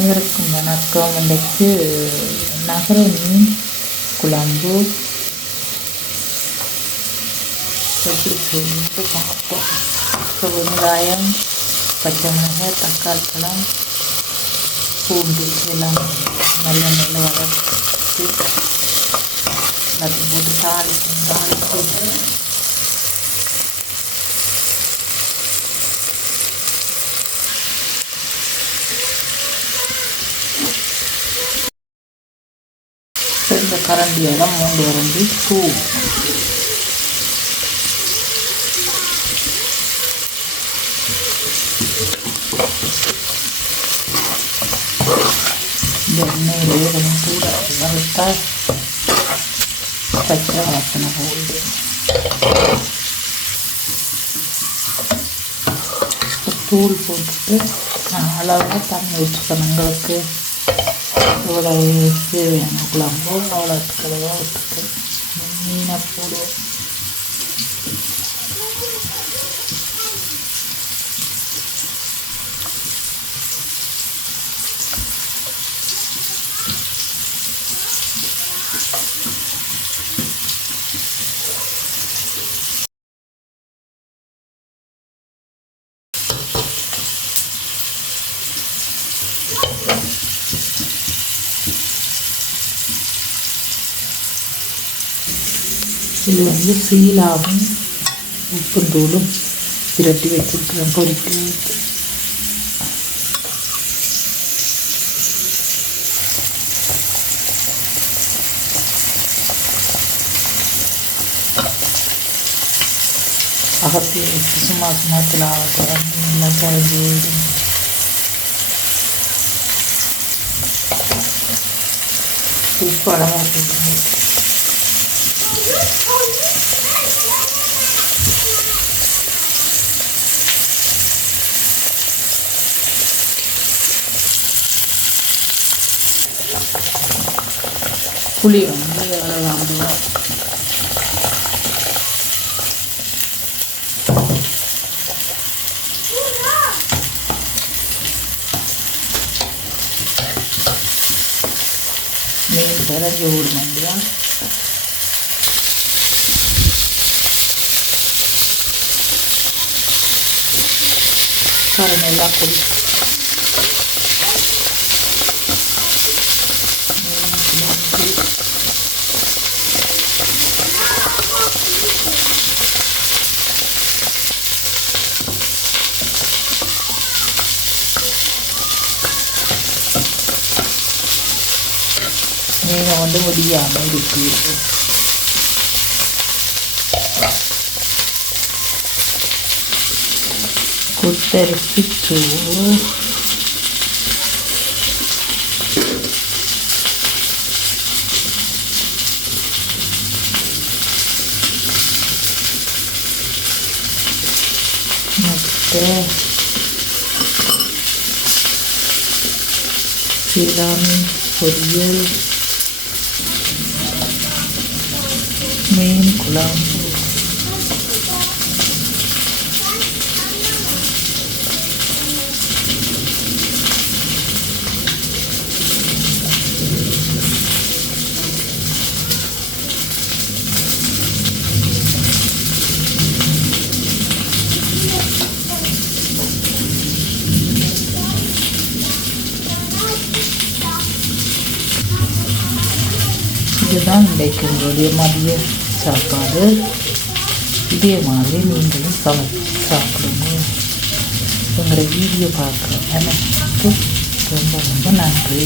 அனைவருக்கும் வணக்கம். இன்றைக்கு நகர மீன் குழம்பு எப்படி செய்யணும்னு பார்ப்போம். வெங்காயம், பச்சை மிளகாய், தக்காளி பழம், பூண்டு எல்லாம் நல்ல வளர்த்து எல்லாத்தையும் போட்டு தாளிப்பு இந்த கரண்டியெல்லாம் 3 வரண்டி பூ, எண்ணெயிலே கொஞ்சம் கூட வறுத்தால் பச்சை வாசனை போகுது. தூள் போட்டுட்டு அளவாக தண்ணி ஊற்றுக்கணும். எங்களுக்கு இவ்வளவு தேவையான குழம்பு அவ்வளோத்துக்கு அளவாக விட்டுட்டு மீனை போடுவோம். இது சீலாவும் உப்பும் தூளும் திரட்டி வச்சுருக்கிறேன் பொரிக்க. அகத்தி வச்சு சும்மா திலாவட்டம் நல்லா குழம்பு உப்பு அளவாக போட்டுருவோம். புளி அளவாடுவோம். மீன் பிறஞ்சி ஓடுமாங்களா? எல்லாம் கொதி மீனை முடியாமல் இருக்கு. குத்தரிசி சோறு, முட்டை, சிலம் பொரியல், மீன் குழம்பு. இதுதான் இன்றைக்கு எங்களுடைய மதிய சாப்பாடு. இதே மாதிரி நீங்களும் சாப்பிடுங்க. எங்களை வீடியோ பார்க்குறோம். எனக்கு ரொம்ப ரொம்ப நன்றி.